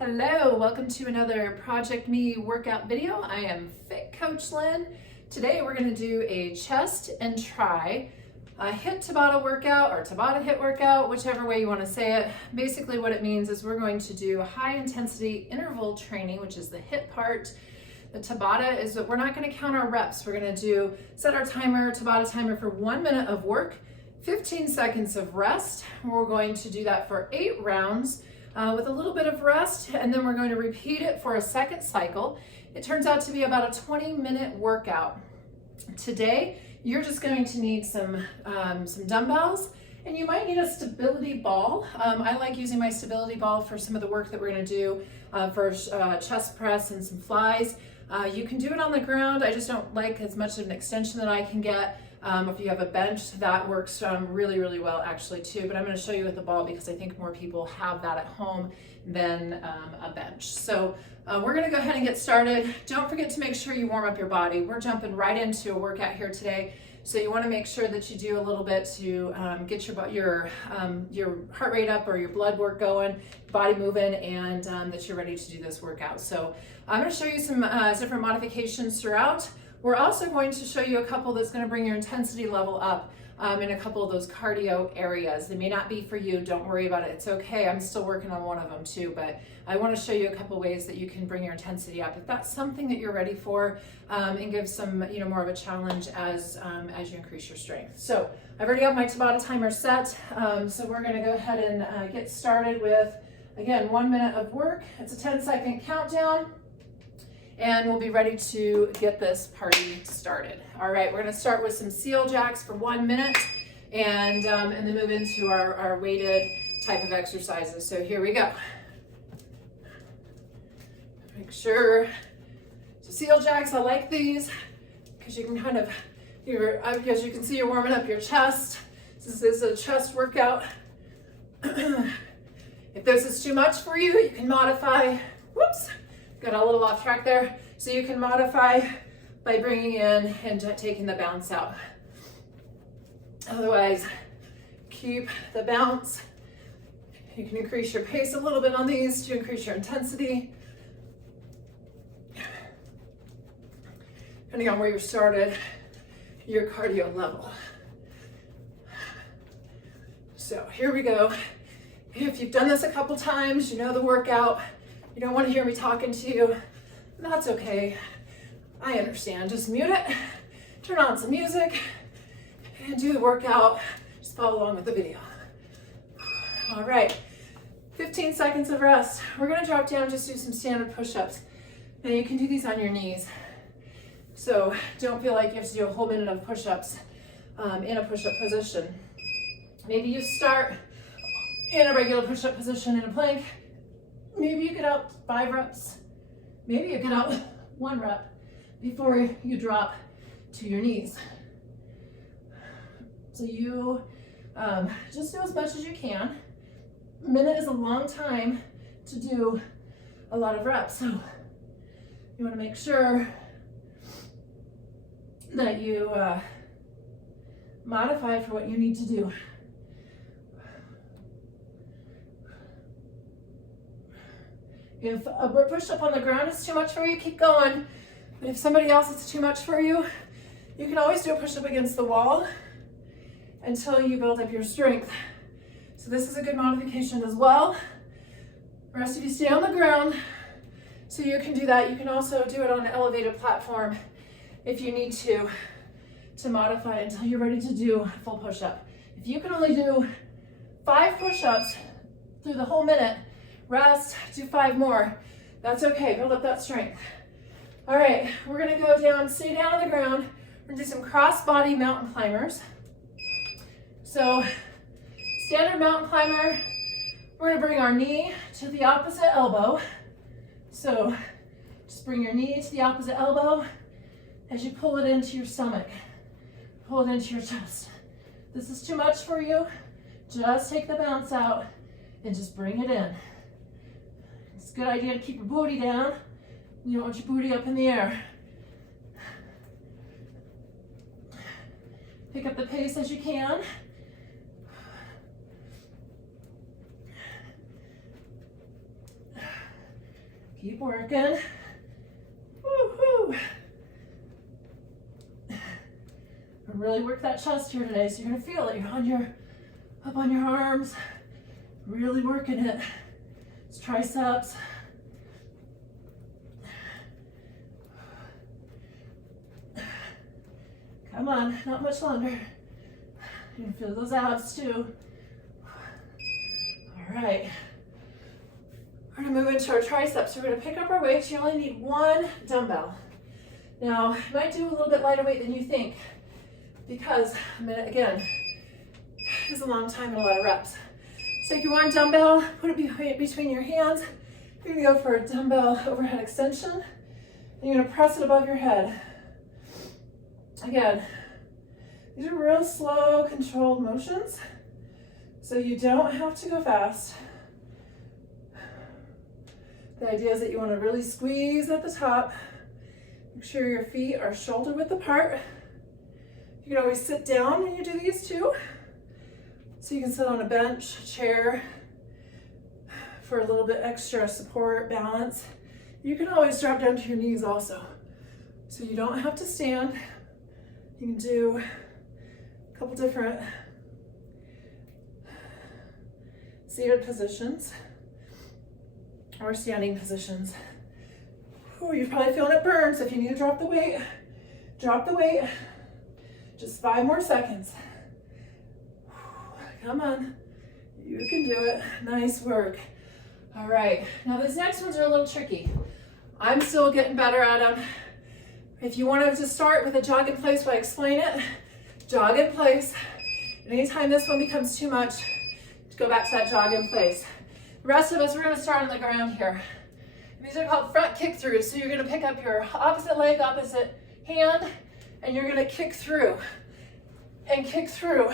Hello, welcome to another Project Me workout video. I am Fit Coach Lynn. Today we're going to do a chest and tri HIIT Tabata workout or Tabata HIIT workout, whichever way you want to say it. Basically what it means is we're going to do high intensity interval training, which is the HIIT part. The Tabata is that we're not going to count our reps. We're going to set our timer, Tabata timer for 1 minute of work, 15 seconds of rest. We're going to do that for 8 rounds. With a little bit of rest, and then we're going to repeat it for a second cycle. It turns out to be about a 20-minute workout. Today, you're just going to need some dumbbells, and you might need a stability ball. I like using my stability ball for some of the work that we're going to do for chest press and some flies. You can do it on the ground. I just don't like as much of an extension that I can get. If you have a bench, that works really, really well actually too, but I'm going to show you with the ball because I think more people have that at home than a bench. So we're going to go ahead and get started. Don't forget to make sure you warm up your body. We're jumping right into a workout here today. So you want to make sure that you do a little bit to get your heart rate up or your blood work going, body moving, and that you're ready to do this workout. So I'm going to show you some different modifications throughout. We're also going to show you a couple that's going to bring your intensity level up in a couple of those cardio areas. They may not be for you, don't worry about it, it's okay. I'm still working on one of them too, but I want to show you a couple ways that you can bring your intensity up if that's something that you're ready for, and give some more of a challenge as you increase your strength. So I've already got my Tabata timer set, so we're going to go ahead and get started with, again, 1 minute of work. It's a 10-second countdown. And we'll be ready to get this party started. All right, we're gonna start with some seal jacks for 1 minute and then move into our weighted type of exercises. So here we go. Make sure, so seal jacks, I like these because you can kind of, because you can see you're warming up your chest. This is a chest workout. If this is too much for you, you can modify, whoops. Got a little off track there. So you can modify by bringing in and taking the bounce out. Otherwise, keep the bounce. You can increase your pace a little bit on these to increase your intensity. Depending on where you started, your cardio level. So here we go. If you've done this a couple times, you know the workout. You don't want to hear me talking to you, that's okay. I understand. Just mute it, turn on some music, and do the workout. Just follow along with the video. All right, 15 seconds of rest. We're going to drop down, just do some standard push-ups. Now you can do these on your knees. So don't feel like you have to do a whole minute of push-ups in a push-up position. Maybe you start in a regular push-up position in a plank. Maybe you get out 5 reps. Maybe you get out 1 rep before you drop to your knees. So you just do as much as you can. A minute is a long time to do a lot of reps. So you want to make sure that you modify for what you need to do. If a push-up on the ground is too much for you, keep going. But if somebody else is too much for you, you can always do a push-up against the wall until you build up your strength. So this is a good modification as well. The rest of you stay on the ground, so you can do that. You can also do it on an elevated platform if you need to modify until you're ready to do a full push-up. If you can only do 5 push-ups through the whole minute, rest, do 5 more. That's okay, build up that strength. All right, we're gonna go down, stay down on the ground. We're gonna do some cross-body mountain climbers. So, standard mountain climber, we're gonna bring our knee to the opposite elbow. So, just bring your knee to the opposite elbow as you pull it into your stomach. Pull it into your chest. If this is too much for you, just take the bounce out and just bring it in. It's a good idea to keep your booty down. You don't want your booty up in the air. Pick up the pace as you can. Keep working. Woo-hoo. Really work that chest here today, so you're gonna feel it. You're up on your arms, really working it. It's triceps. Come on, not much longer. You can feel those abs too. All right. We're gonna move into our triceps. We're gonna pick up our weights. You only need one dumbbell. Now, you might do a little bit lighter weight than you think because, again, this is a long time and a lot of reps. So take your one dumbbell, put it between your hands. You're gonna go for a dumbbell overhead extension. And you're gonna press it above your head. Again, these are real slow, controlled motions, so you don't have to go fast. The idea is that you want to really squeeze at the top. Make sure your feet are shoulder width apart. You can always sit down when you do these too. So you can sit on a bench, chair, for a little bit extra support, balance. You can always drop down to your knees also. So you don't have to stand. You can do a couple different seated positions or standing positions. Oh, you're probably feeling it burn, so if you need to drop the weight, drop the weight. Just 5 more seconds. Come on, you can do it. Nice work. All right, now these next ones are a little tricky. I'm still getting better at them. If you wanted to start with a jog in place while I explain it, jog in place. And anytime this one becomes too much, go back to that jog in place. The rest of us, we're gonna start on the ground here. These are called front kick throughs. So you're gonna pick up your opposite leg, opposite hand, and you're gonna kick through and kick through.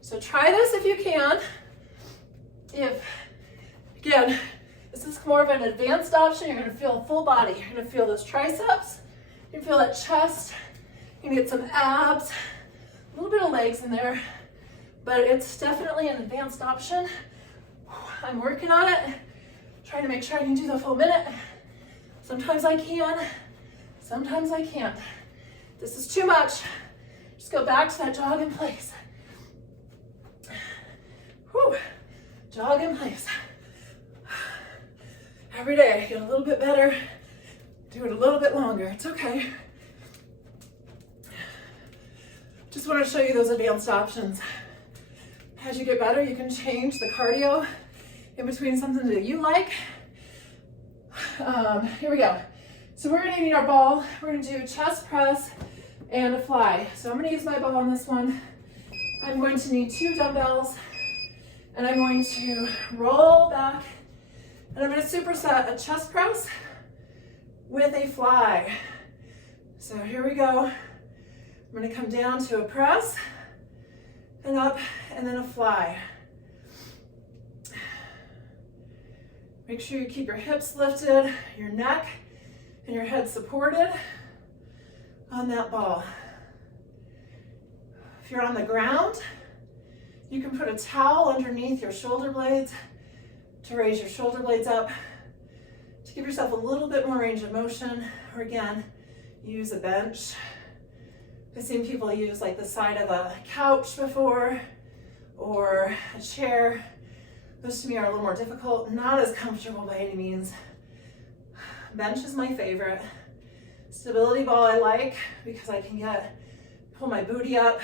So try this if you can. Again, this is more of an advanced option. You're gonna feel full body. You're gonna feel those triceps. You can feel that chest. You can get some abs, a little bit of legs in there, but it's definitely an advanced option. I'm working on it, trying to make sure I can do the full minute. Sometimes I can, sometimes I can't. This is too much. Just go back to that jog in place. Whew. Jog in place. Every day, get a little bit better. Do it a little bit longer. It's okay. Just want to show you those advanced options. As you get better, you can change the cardio in between something that you like. Here we go. So we're going to need our ball. We're going to do chest press and a fly. So I'm going to use my ball on this one. I'm going to need 2 dumbbells, and I'm going to roll back, and I'm going to superset a chest press with a fly. So here we go. I'm going to come down to a press and up, and then a fly. Make sure you keep your hips lifted, your neck and your head supported on that ball. If you're on the ground, you can put a towel underneath your shoulder blades to raise your shoulder blades up, to give yourself a little bit more range of motion, or again, use a bench. I've seen people use like the side of a couch before, or a chair. Those to me are a little more difficult, not as comfortable by any means. Bench is my favorite. Stability ball I like because I can pull my booty up,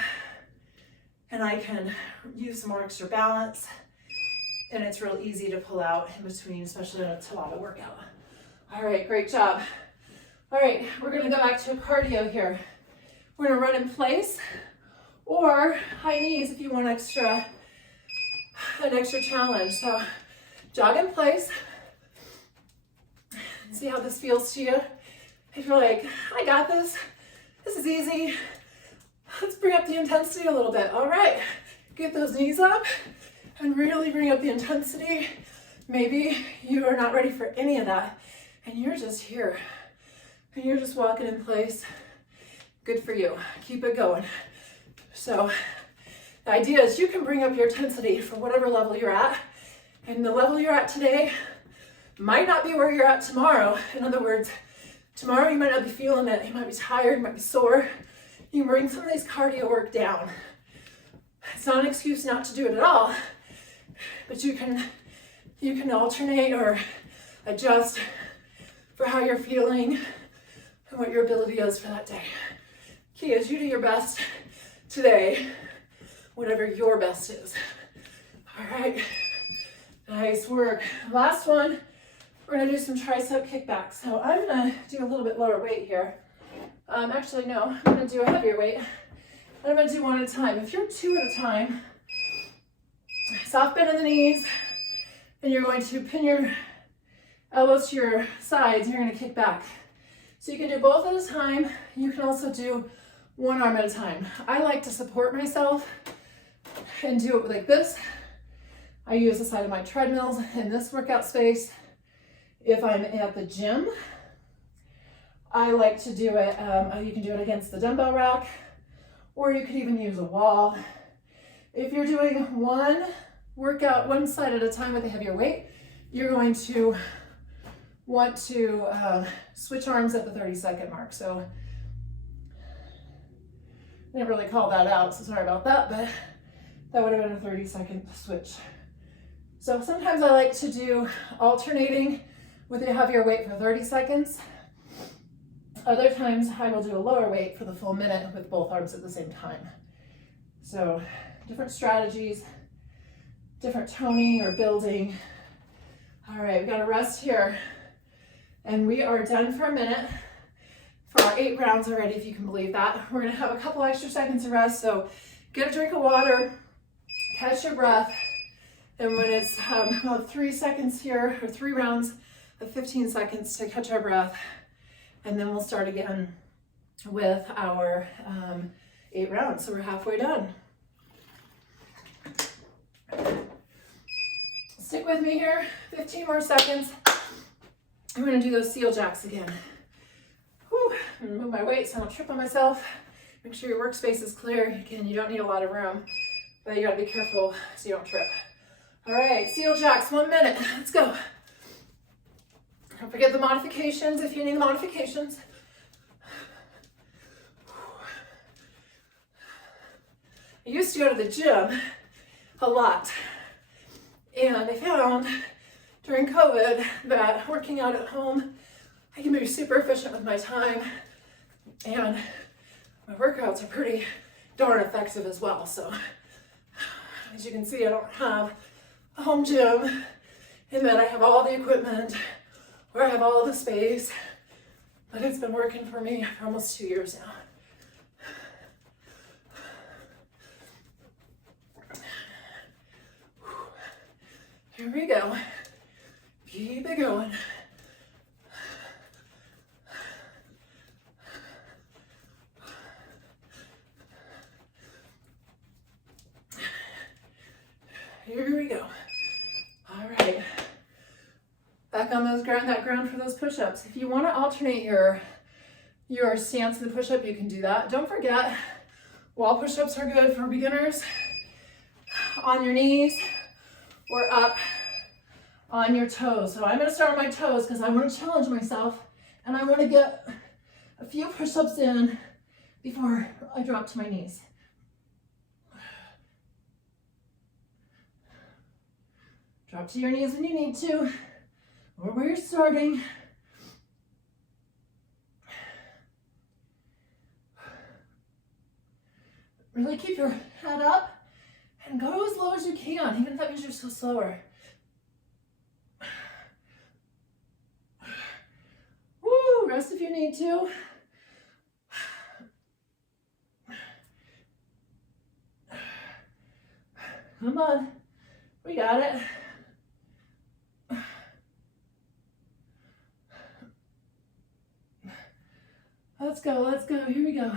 and I can use some more extra balance, and it's real easy to pull out in between, especially on a Tabata workout. All right, great job. All right, we're gonna go back to cardio here. We're gonna run in place or high knees if you want an extra challenge. So jog in place. See how this feels to you. If you're like, I got this, this is easy. Let's bring up the intensity a little bit. All right, get those knees up and really bring up the intensity. Maybe you are not ready for any of that and you're just here and you're just walking in place. Good for you. Keep it going. So the idea is you can bring up your intensity for whatever level you're at. And the level you're at today, might not be where you're at tomorrow. In other words, tomorrow you might not be feeling it. You might be tired, you might be sore. You can bring some of these cardio work down. It's not an excuse not to do it at all, but you can alternate or adjust for how you're feeling and what your ability is for that day. Key is you do your best today, whatever your best is. All right, nice work. Last one, we're gonna do some tricep kickbacks. So I'm gonna do a little bit lower weight here. Actually, no, I'm gonna do a heavier weight. And I'm gonna do one at a time. If you're two at a time, soft bend in the knees, and you're going to pin your elbows to your sides, and you're gonna kick back. So you can do both at a time. You can also do one arm at a time. I like to support myself and do it like this. I use the side of my treadmills in this workout space. If I'm at the gym, I like to do it, you can do it against the dumbbell rack, or you could even use a wall. If you're doing one workout, one side at a time with a heavier weight, you're going to want to switch arms at the 30-second mark. So I didn't really call that out, so sorry about that, but that would have been a 30-second switch. So sometimes I like to do alternating with a heavier weight for 30 seconds. Other times I will do a lower weight for the full minute with both arms at the same time. So different strategies, different toning or building. All right, we got to rest here. And we are done for a minute for our 8 rounds already, if you can believe that. We're gonna have a couple extra seconds of rest, so get a drink of water, catch your breath, and when it's about 3 seconds here, or 3 rounds of 15 seconds to catch our breath, and then we'll start again with our 8 rounds. So we're halfway done. Stick with me here, 15 more seconds. I'm gonna do those seal jacks again. Whew. I'm gonna move my weight so I don't trip on myself. Make sure your workspace is clear. Again, you don't need a lot of room, but you gotta be careful so you don't trip. All right, seal jacks, 1 minute, let's go. Don't forget the modifications if you need modifications. I used to go to the gym a lot, and I found during COVID that working out at home, I can be super efficient with my time, and my workouts are pretty darn effective as well. So as you can see, I don't have a home gym in that I have all the equipment or I have all the space, but it's been working for me for almost 2 years now. Here we go. Keep it going. Here we go. All right. Back on that ground for those push-ups. If you want to alternate your stance in the push-up, you can do that. Don't forget, wall push-ups are good for beginners. On your knees or up on your toes. So I'm going to start on my toes because I want to challenge myself and I want to get a few push-ups in before I drop to my knees. Drop to your knees when you need to, or where you're starting. Really keep your head up and go as low as you can, even if that means you're still slower. Woo, rest if you need to. Come on, we got it. Let's go, here we go.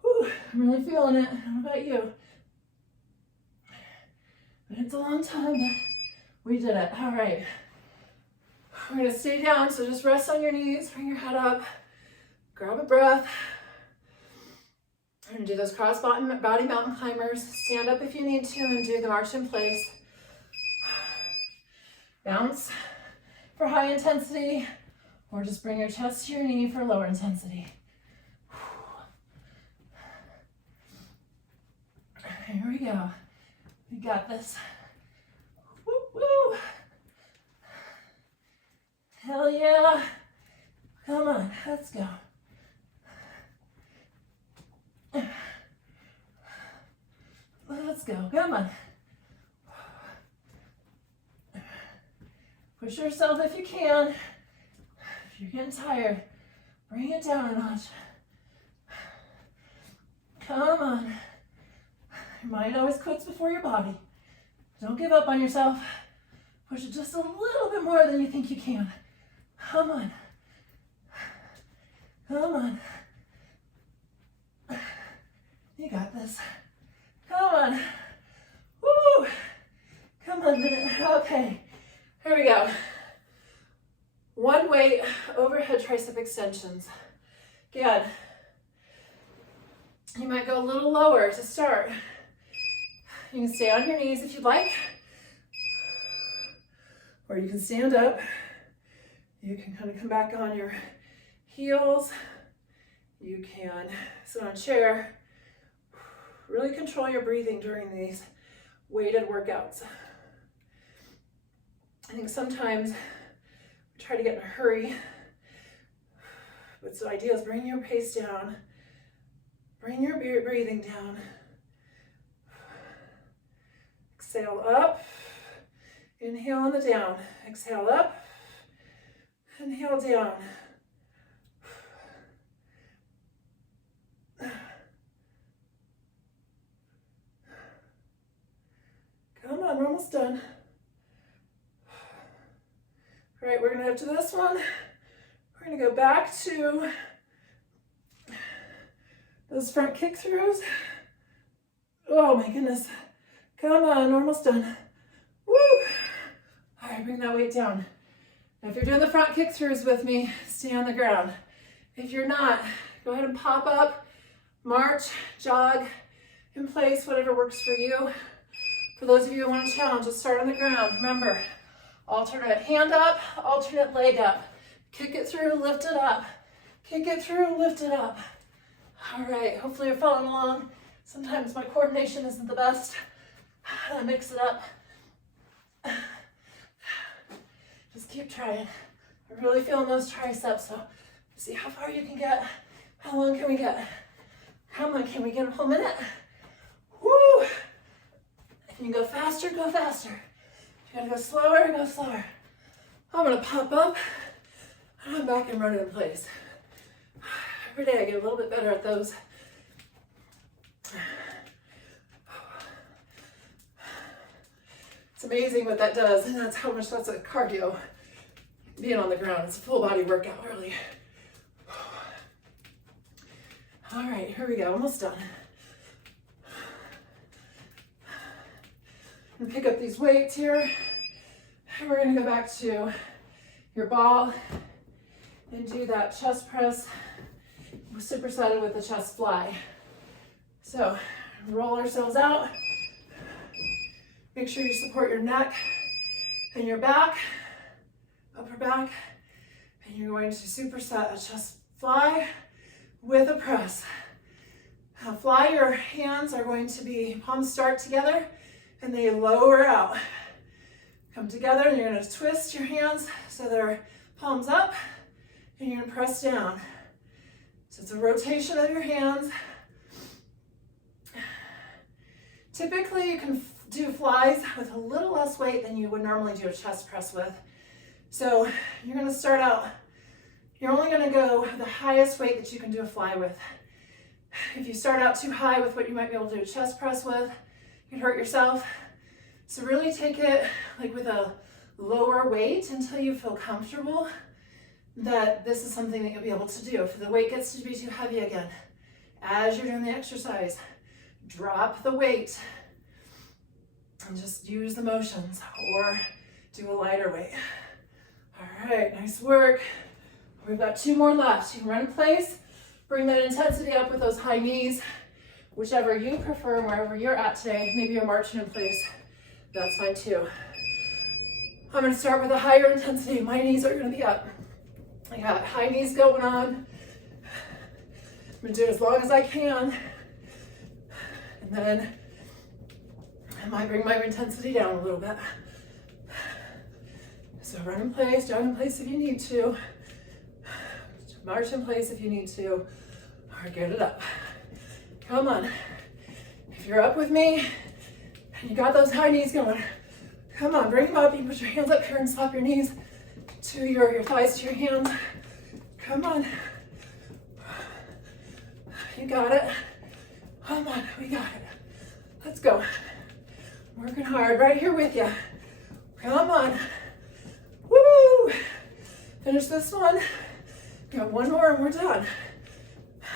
Whew, I'm really feeling it. How about you? But it's a long time, but we did it. All right. We're gonna stay down, so just rest on your knees, bring your head up, grab a breath. We're gonna do those cross body mountain climbers. Stand up if you need to and do the march in place. Bounce, for high intensity, or just bring your chest to your knee for lower intensity. Here we go. We got this. Woo, woo. Hell yeah. Come on, let's go. Let's go, come on. Push yourself if you can. If you're getting tired, bring it down a notch. Come on. Your mind always quits before your body. Don't give up on yourself. Push it just a little bit more than you think you can. Come on. Come on. You got this. Come on. Woo! Come on, minute. Okay. Here we go. One weight overhead tricep extensions. Again, you might go a little lower to start. You can stay on your knees if you'd like, or you can stand up. You can kind of come back on your heels. You can sit on a chair. Really control your breathing during these weighted workouts. I think sometimes we try to get in a hurry, but the idea is bring your pace down, bring your breathing down. Exhale up, inhale on the down, exhale up, inhale down. Come on, we're almost done. All right, we're gonna go to this one. We're gonna go back to those front kick throughs. Oh my goodness. Come on, we're almost done. Woo! All right, bring that weight down. Now, if you're doing the front kick throughs with me, stay on the ground. If you're not, go ahead and pop up, march, jog in place, whatever works for you. For those of you who want to challenge, let's start on the ground. Remember, alternate hand up, alternate leg up. Kick it through, lift it up. Kick it through, lift it up. All right, hopefully you're following along. Sometimes my coordination isn't the best. I mix it up. Just keep trying. I'm really feeling those triceps, so see how far you can get. How long can we get? Come on, can we get a whole minute? Woo! If you can go faster, go faster. If you gotta go slower, go slower. I'm gonna pop up, and I'm back and run it in place. Every day I get a little bit better at those. It's amazing what that does, and that's how much that's a cardio, being on the ground. It's a full body workout, really. All right, here we go, almost done. I'm gonna pick up these weights here, and we're gonna go back to your ball and do that chest press supersetted with the chest fly. So roll ourselves out. Make sure you support your neck and your back, upper back, and you're going to superset a chest fly with a press. Now fly, your hands are going to be palms start together and they lower out. Come together and you're going to twist your hands so they're palms up and you're going to press down. So it's a rotation of your hands. Typically you can do flies with a little less weight than you would normally do a chest press with. So you're going to start out, you're only going to go the highest weight that you can do a fly with. If you start out too high with what you might be able to do a chest press with, you can hurt yourself. So really take it like with a lower weight until you feel comfortable that this is something that you'll be able to do. If the weight gets to be too heavy again, as you're doing the exercise, drop the weight and just use the motions or do a lighter weight. All right, nice work. We've got 2 more left. You can run in place, bring that intensity up with those high knees, whichever you prefer, wherever you're at today. Maybe you're marching in place, that's fine too. I'm gonna start with a higher intensity. My knees are gonna be up. I got high knees going on. I'm gonna do it as long as I can. And then I might bring my intensity down a little bit. So run in place, jog in place if you need to. March in place if you need to, or get it up. Come on. If you're up with me and you got those high knees going, come on, bring them up. You can put your hands up here and slap your knees to your thighs to your hands. Come on. You got it. Come on, we got it. Let's go. Working hard right here with you. Come on. Woo! Finish this one. Got one more and we're done.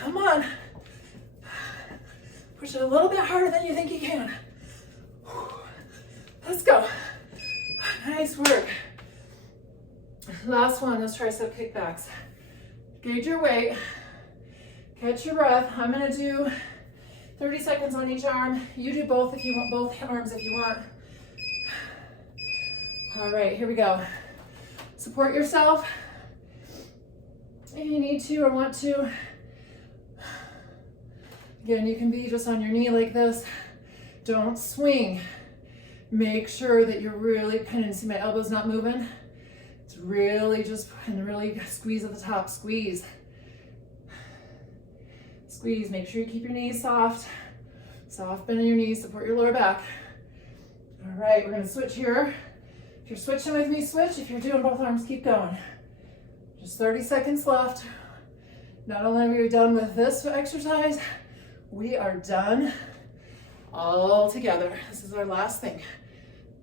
Come on. Push it a little bit harder than you think you can. Let's go. Nice work. Last one, those tricep kickbacks. Gauge your weight. Catch your breath. I'm gonna do 30 seconds on each arm. You do both if you want, both arms if you want. All right, here we go. Support yourself if you need to or want to. Again, you can be just on your knee like this. Don't swing. Make sure that you're really pinning. See my elbow's not moving? It's really just, and really squeeze at the top, squeeze. Squeeze, make sure you keep your knees soft. Soft bend in your knees, support your lower back. All right, we're gonna switch here. If you're switching with me, switch. If you're doing both arms, keep going. Just 30 seconds left. Not only are we done with this exercise, we are done all together. This is our last thing.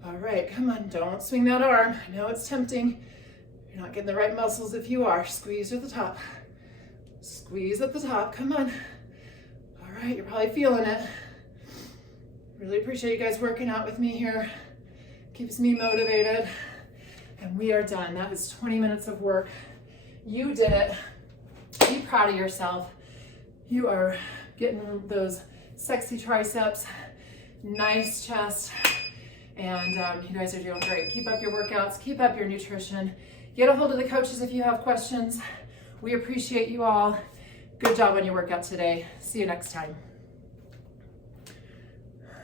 All right, come on, don't swing that arm. I know it's tempting. You're not getting the right muscles if you are. Squeeze at the top. Squeeze at the top, come on. All right, you're probably feeling it. Really appreciate you guys working out with me here. Keeps me motivated. And we are done. That was 20 minutes of work. You did it. Be proud of yourself. You are getting those sexy triceps, nice chest, and you guys are doing great. Keep up your workouts, keep up your nutrition. Get a hold of the coaches if you have questions. We appreciate you all. Good job on your workout today. See you next time.